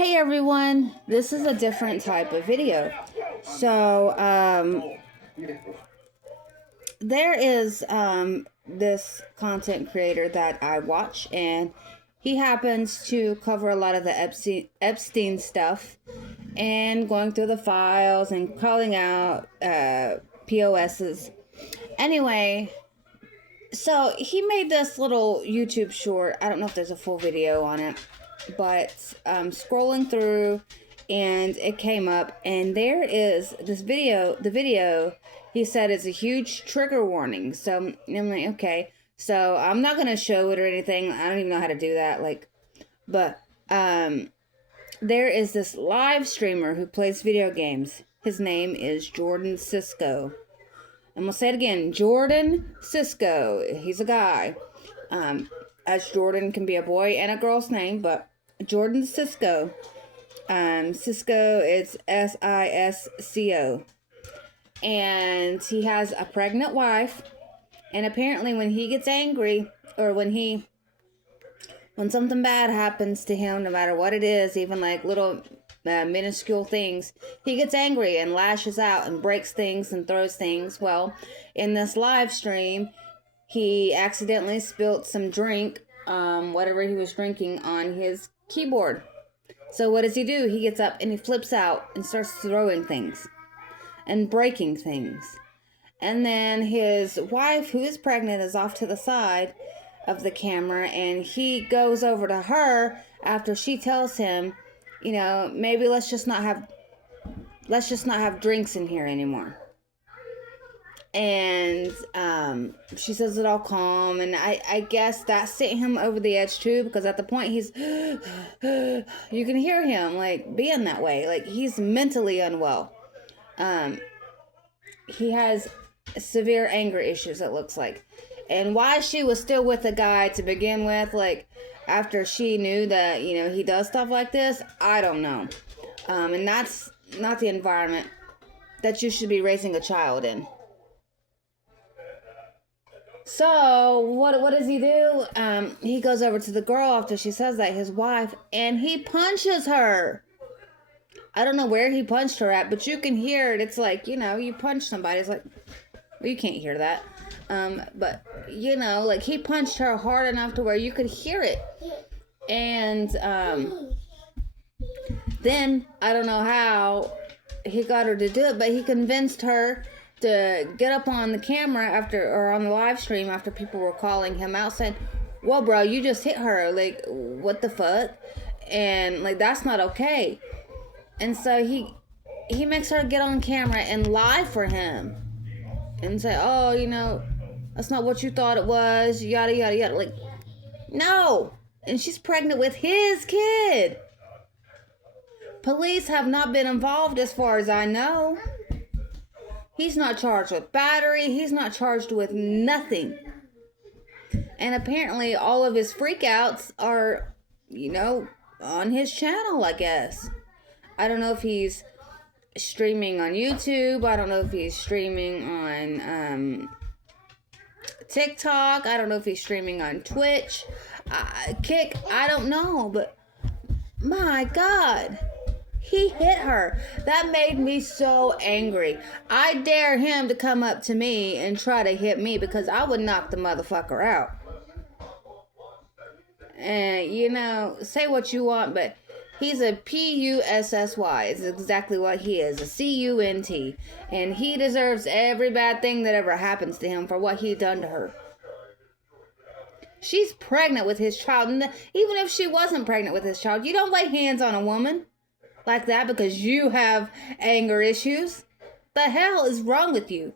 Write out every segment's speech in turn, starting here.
Hey everyone, this is a different type of video. So, there is this content creator that I watch, and he happens to cover a lot of the Epstein stuff and going through the files and calling out POSs. Anyway, so he made this little YouTube short. I don't know if there's a full video on it, but scrolling through, and it came up, and there is this video. The video, he said, is a huge trigger warning. So I'm like, okay. So I'm not gonna show it or anything. I don't even know how to do that. But there is this live streamer who plays video games. His name is Jordan Sisco. I'm going to say it again. Jordan Sisco. He's a guy. As Jordan can be a boy and a girl's name, but Jordan Sisco. Sisco, it's Sisco. And he has a pregnant wife. And apparently when he gets angry, or when something bad happens to him, no matter what it is, even like little minuscule things, he gets angry and lashes out and breaks things and throws things. Well, in this live stream, he accidentally spilt some drink, whatever he was drinking, on his keyboard. So what does he do? He gets up and he flips out and starts throwing things and breaking things. And then his wife, who is pregnant, is off to the side of the camera, and he goes over to her after she tells him, maybe let's just not have drinks in here anymore. And she says it all calm, and I guess that sent him over the edge too, because at the point he's you can hear him like being that way, like he's mentally unwell. He has severe anger issues, it looks like. And why she was still with the guy to begin with, like after she knew that, he does stuff like this, I don't know. And that's not the environment that you should be raising a child in. So what does he do? He goes over to the girl after she says that, his wife, and he punches her. I don't know where he punched her at, but you can hear it. It's like, you punch somebody. It's like, well, you can't hear that. But, like he punched her hard enough to where you could hear it. And then, I don't know how he got her to do it, but he convinced her to get up on the camera or on the live stream after people were calling him out, saying, well, bro, you just hit her. Like, what the fuck? And, like, that's not okay. And so he makes her get on camera and lie for him. And say, oh, that's not what you thought it was, yada, yada, yada. Like, no. And she's pregnant with his kid. Police have not been involved as far as I know. He's not charged with battery. He's not charged with nothing. And apparently all of his freakouts are, on his channel, I guess. I don't know if he's streaming on YouTube. I don't know if he's streaming on TikTok. I don't know if he's streaming on Twitch. Kick, I don't know. But my God, he hit her. That made me so angry. I dare him to come up to me and try to hit me, because I would knock the motherfucker out. And, say what you want, but he's a P-U-S-S-Y. It's exactly what he is, a C-U-N-T. And he deserves every bad thing that ever happens to him for what he done to her. She's pregnant with his child. And even if she wasn't pregnant with his child, you don't lay hands on a woman like that because you have anger issues. The hell is wrong with you?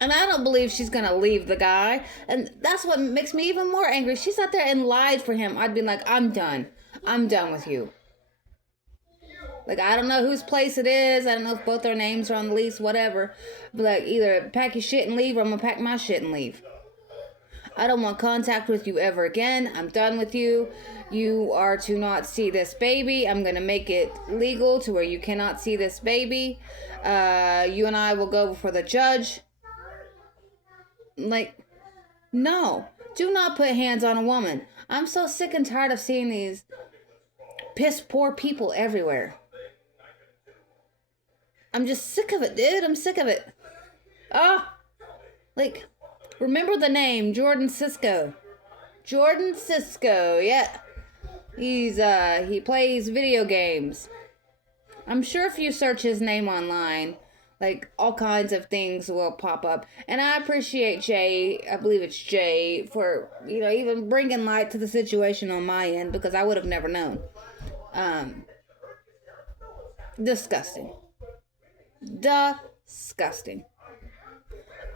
And I don't believe she's going to leave the guy. And that's what makes me even more angry. She sat there and lied for him. I'd be like, I'm done. I'm done with you. Like, I don't know whose place it is. I don't know if both their names are on the lease, whatever. But like, either pack your shit and leave, or I'm going to pack my shit and leave. I don't want contact with you ever again. I'm done with you. You are to not see this baby. I'm going to make it legal to where you cannot see this baby. You and I will go before the judge. Like, no. Do not put hands on a woman. I'm so sick and tired of seeing these piss poor people everywhere. I'm just sick of it, dude. I'm sick of it. Like, remember the name, Jordan Sisco. Jordan Sisco, yeah. He plays video games. I'm sure if you search his name online, like, all kinds of things will pop up. And I appreciate Jay, I believe it's Jay, for, even bringing light to the situation on my end, because I would have never known. Disgusting. Disgusting.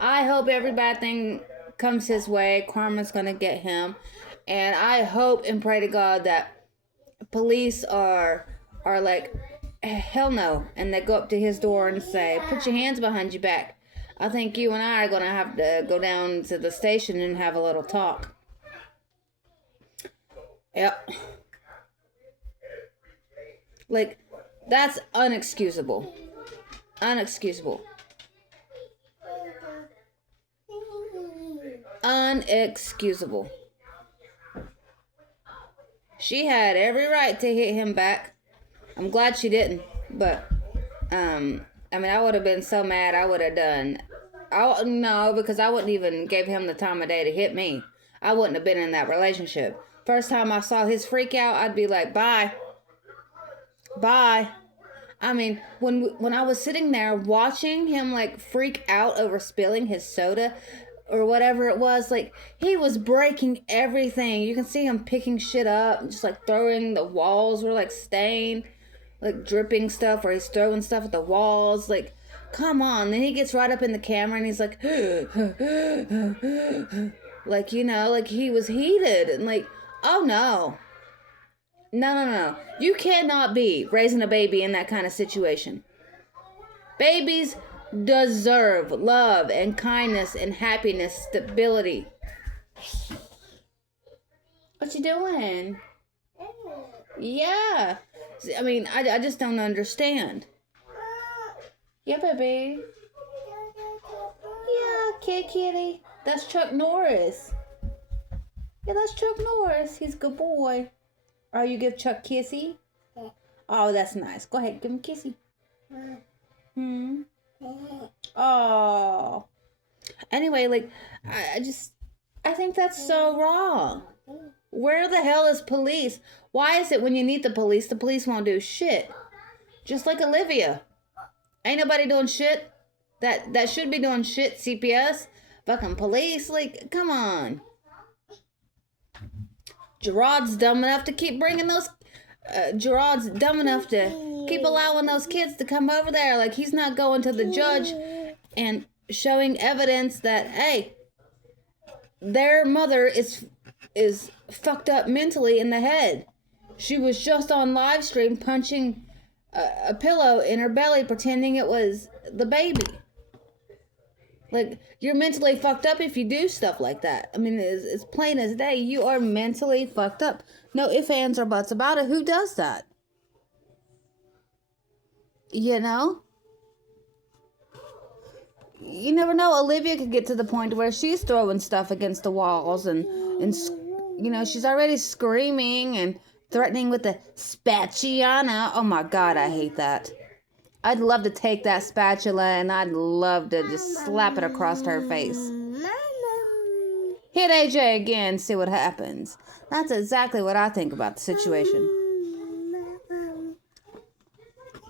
I hope every bad thing comes his way. Karma's gonna get him. And I hope and pray to God that police are like, hell no. And they go up to his door and say, put your hands behind your back. I think you and I are gonna have to go down to the station and have a little talk. Yep. Like, that's unexcusable. Unexcusable. Unexcusable. She had every right to hit him back. I'm glad she didn't. But, I would have been so mad. I would have done. No, because I wouldn't even give him the time of day to hit me. I wouldn't have been in that relationship. First time I saw his freak out, I'd be like, bye. Bye. When I was sitting there watching him, like, freak out over spilling his soda or whatever it was, like, he was breaking everything. You can see him picking shit up, just, like, throwing. The walls were, like, stained, like, dripping stuff, or he's throwing stuff at the walls. Like, come on. Then he gets right up in the camera and he's like, like, like he was heated. And, like, oh, no. No. You cannot be raising a baby in that kind of situation. Babies deserve love and kindness and happiness, stability. What you doing? Yeah. I just don't understand. Yeah, baby. Yeah, kitty. That's Chuck Norris. Yeah, that's Chuck Norris. He's a good boy. Oh, you give Chuck kissy? Oh, that's nice. Go ahead, give him kissy. Oh. Anyway, like, I think that's so wrong. Where the hell is police? Why is it when you need the police won't do shit? Just like Olivia. Ain't nobody doing shit. That should be doing shit, CPS. Fucking police, like, come on. Gerard's dumb enough to keep bringing those... Gerard's dumb enough to keep allowing those kids to come over there. Like, he's not going to the judge and showing evidence that, hey, their mother is fucked up mentally in the head. She was just on live stream punching a pillow in her belly, pretending it was the baby. Like, you're mentally fucked up if you do stuff like that. It's plain as day. You are mentally fucked up. No ifs, ands, or buts about it. Who does that? You know? You never know. Olivia could get to the point where she's throwing stuff against the walls and she's already screaming and threatening with the spatula. Oh my God, I hate that. I'd love to take that spatula and I'd love to just slap it across her face. Hit AJ again, see what happens. That's exactly what I think about the situation.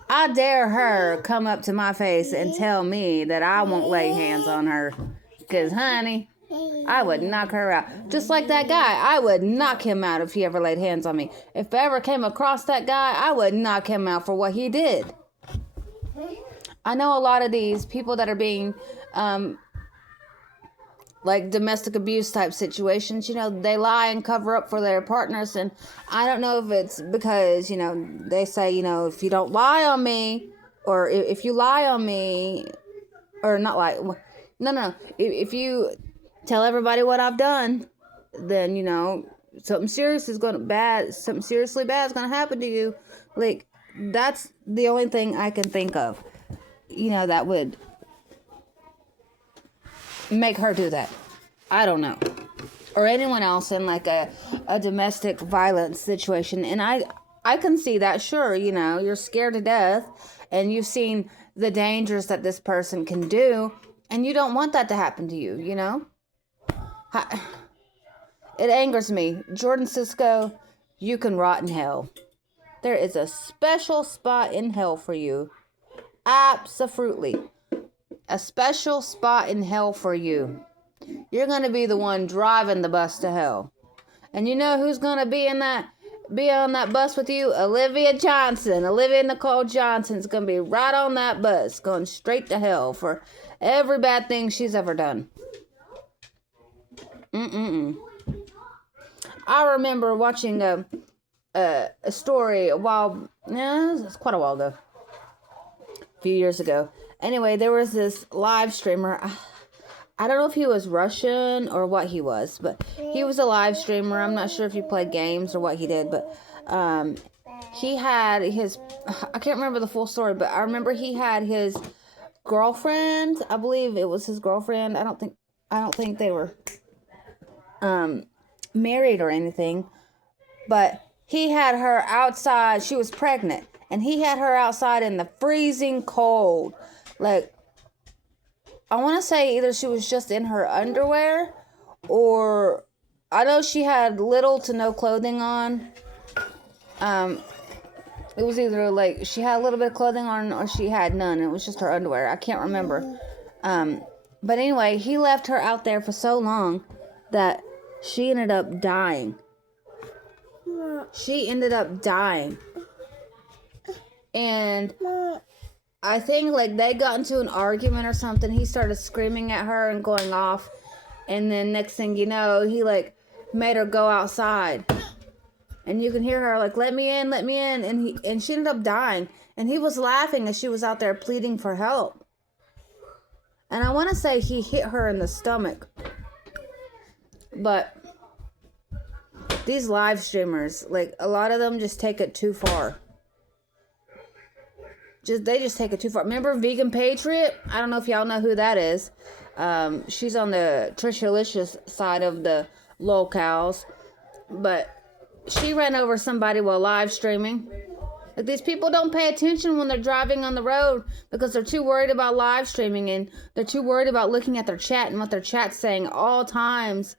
I dare her come up to my face and tell me that I won't lay hands on her. Because, honey, I would knock her out. Just like that guy, I would knock him out if he ever laid hands on me. If I ever came across that guy, I would knock him out for what he did. I know a lot of these people that are being, like domestic abuse type situations, they lie and cover up for their partners. And I don't know if it's because, they say, if you don't lie on me, or if you lie on me, or not lie. No. If you tell everybody what I've done, then, something seriously bad is going to happen to you. Like, that's the only thing I can think of, that would make her do that. I don't know. Or anyone else in like a domestic violence situation. And I I can see that. Sure, you're scared to death, and you've seen the dangers that this person can do, and you don't want that to happen to you. It angers me. Jordan Sisco, you can rot in hell. There is a special spot in hell for you. Absolutely. A special spot in hell for you. You're going to be the one driving the bus to hell. And you know who's going to be on that bus with you? Olivia Nicole Johnson's going to be right on that bus, going straight to hell for every bad thing she's ever done. I remember watching a story it's quite a while ago, a few years ago. Anyway, there was this live streamer. I don't know if he was Russian or what he was, but he was a live streamer. I'm not sure if he played games or what he did, but he had I can't remember the full story, but I remember he had his girlfriend. I believe it was his girlfriend. I don't think they were married or anything, but he had her outside. She was pregnant, and he had her outside in the freezing cold. Like, I want to say either she was just in her underwear, or I know she had little to no clothing on. It was either like she had a little bit of clothing on or she had none. It was just her underwear. I can't remember. But anyway, he left her out there for so long that she ended up dying. And I think like they got into an argument or something. He started screaming at her and going off. And then next thing you know, he like made her go outside. And you can hear her like, let me in. And she ended up dying. And he was laughing as she was out there pleading for help. And I want to say he hit her in the stomach. But these live streamers, like a lot of them just take it too far. They just take it too far. Remember Vegan Patriot? I don't know if y'all know who that is. She's on the Trishalicious side of the locales. But she ran over somebody while live streaming. Like, these people don't pay attention when they're driving on the road because they're too worried about live streaming, and they're too worried about looking at their chat and what their chat's saying all times,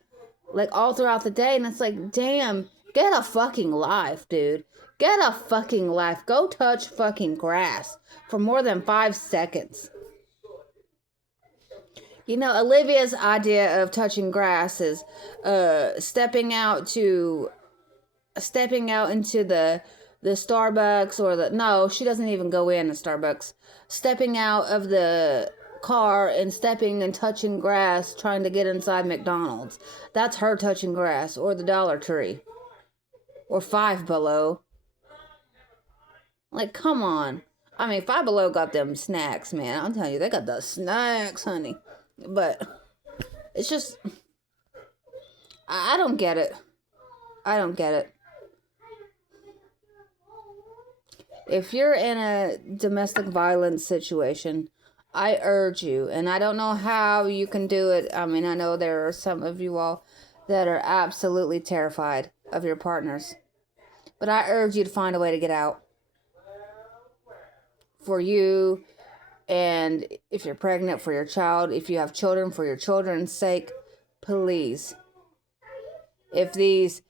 like all throughout the day. And it's like, damn, get a fucking life, dude. Get a fucking life. Go touch fucking grass for more than 5 seconds. You know, Olivia's idea of touching grass is stepping out into the Starbucks no, she doesn't even go in the Starbucks. Stepping out of the car and stepping and touching grass, trying to get inside McDonald's. That's her touching grass, or the Dollar Tree, or Five Below. Like, come on. I mean, Five Below got them snacks, man. I'm telling you, they got the snacks, honey. But it's just, I don't get it. If you're in a domestic violence situation, I urge you, and I don't know how you can do it. I mean, I know there are some of you all that are absolutely terrified of your partners, but I urge you to find a way to get out. For you, and if you're pregnant, for your child, if you have children, for your children's sake, please. If these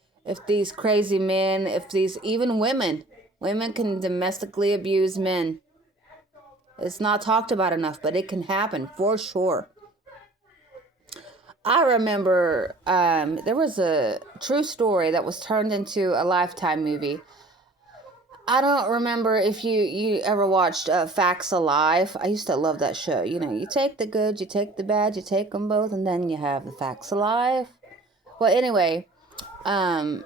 crazy men, even women can domestically abuse men. It's not talked about enough, but it can happen for sure. I remember there was a true story that was turned into a Lifetime movie. I don't remember if you ever watched Facts Alive. I used to love that show. You know, you take the good, you take the bad, you take them both, and then you have the Facts Alive. Well, anyway, I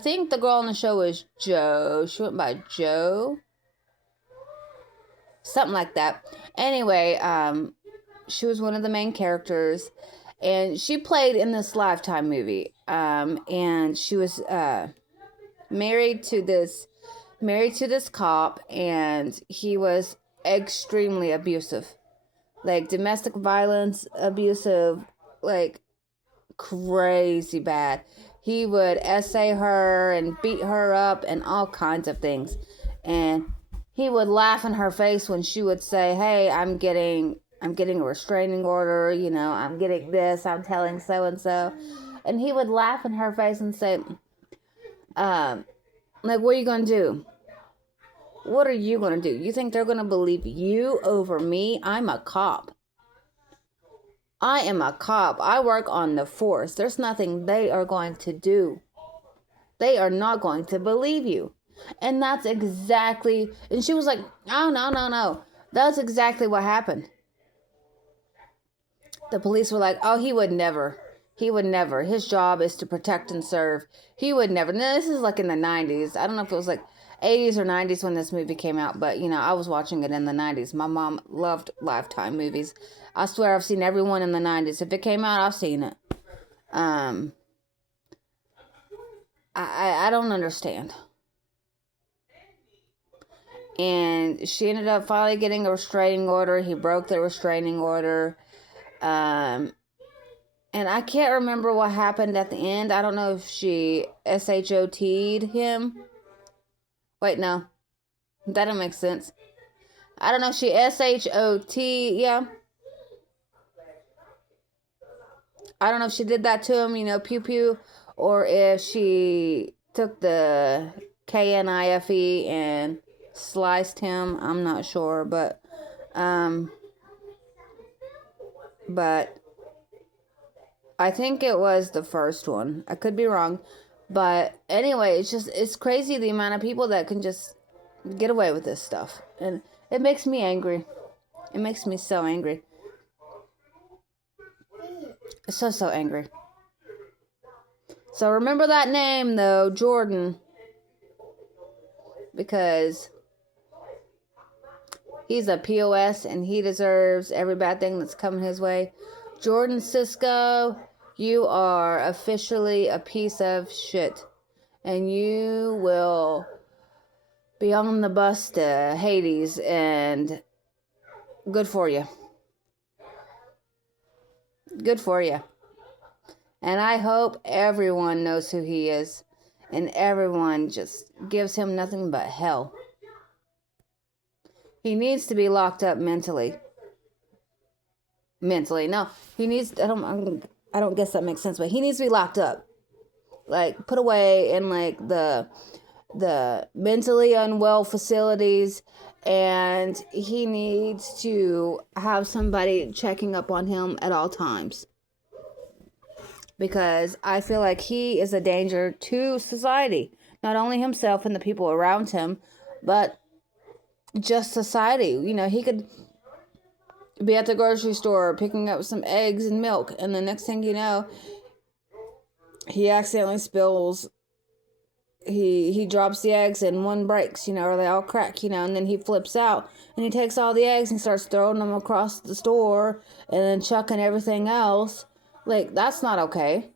think the girl on the show was Jo. She went by Jo. Something like that. Anyway, she was one of the main characters, and she played in this Lifetime movie. And she was married to this cop, and he was extremely abusive, like domestic violence abusive, like crazy bad. he would essay her and beat her up and all kinds of things. And he would laugh in her face when she would say, hey, I'm getting a restraining order, I'm getting this, I'm telling so and so. And he would laugh in her face and say, like, what are you going to do? What are you going to do? You think they're going to believe you over me? I'm a cop. I am a cop. I work on the force. There's nothing they are going to do. They are not going to believe you. And that's exactly, and she was like, oh, no. That's exactly what happened. The police were like, oh, he would never. His job is to protect and serve. He would never. Now, this is like in the 90s. I don't know if it was like 80s or 90s when this movie came out, but, I was watching it in the 90s. My mom loved Lifetime movies. I swear I've seen every one in the 90s. If it came out, I've seen it. I don't understand. And she ended up finally getting a restraining order. He broke the restraining order. And I can't remember what happened at the end. I don't know if she SHOT'd him. Wait, no. That don't make sense. I don't know if she SHOT, yeah. I don't know if she did that to him, pew pew, or if she took the KNIFE and sliced him. I'm not sure, but I think it was the first one. I could be wrong. But anyway, it's crazy the amount of people that can just get away with this stuff. And it makes me angry. It makes me so angry. So angry. So remember that name, though, Jordan. Because he's a POS and he deserves every bad thing that's coming his way. Jordan Sisco, you are officially a piece of shit. And you will be on the bus to Hades, and good for you. Good for you. And I hope everyone knows who he is. And everyone just gives him nothing but hell. He needs to be locked up mentally. No, he needs, I don't guess that makes sense, but he needs to be locked up. Like, put away in, like, the mentally unwell facilities, and he needs to have somebody checking up on him at all times. Because I feel like he is a danger to society. Not only himself and the people around him, but just society. He could be at the grocery store picking up some eggs and milk, and the next thing you know, he accidentally spills, he drops the eggs and one breaks, or they all crack, and then he flips out and he takes all the eggs and starts throwing them across the store and then chucking everything else. Like, that's not okay.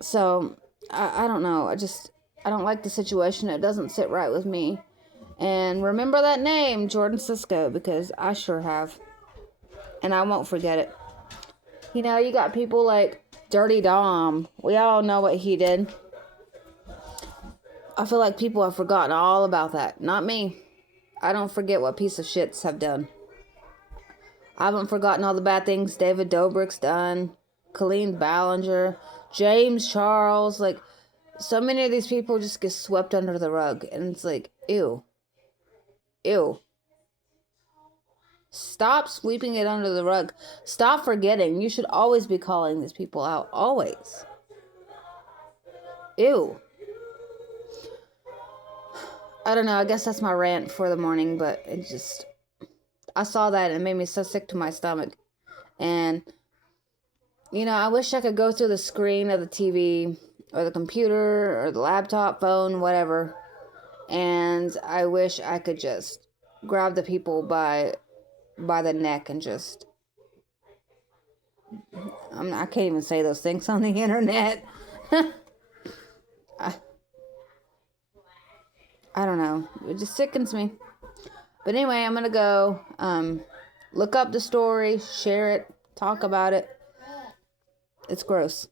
So, I don't know. I don't like the situation. It doesn't sit right with me. And remember that name, Jordan Sisco, because I sure have. And I won't forget it. You got people like Dirty Dom. We all know what he did. I feel like people have forgotten all about that. Not me. I don't forget what piece of shits have done. I haven't forgotten all the bad things David Dobrik's done. Colleen Ballinger. James Charles. Like, so many of these people just get swept under the rug. And it's like, ew. Stop sweeping it under the rug. Stop forgetting. You should always be calling these people out. Always. Ew. I don't know. I guess that's my rant for the morning, but I saw that and it made me so sick to my stomach. And, I wish I could go through the screen of the TV or the computer or the laptop, phone, whatever. And I wish I could just grab the people by the neck and just, I can't even say those things on the internet. I don't know. It just sickens me. But anyway, I'm going to go look up the story, share it, talk about it. It's gross.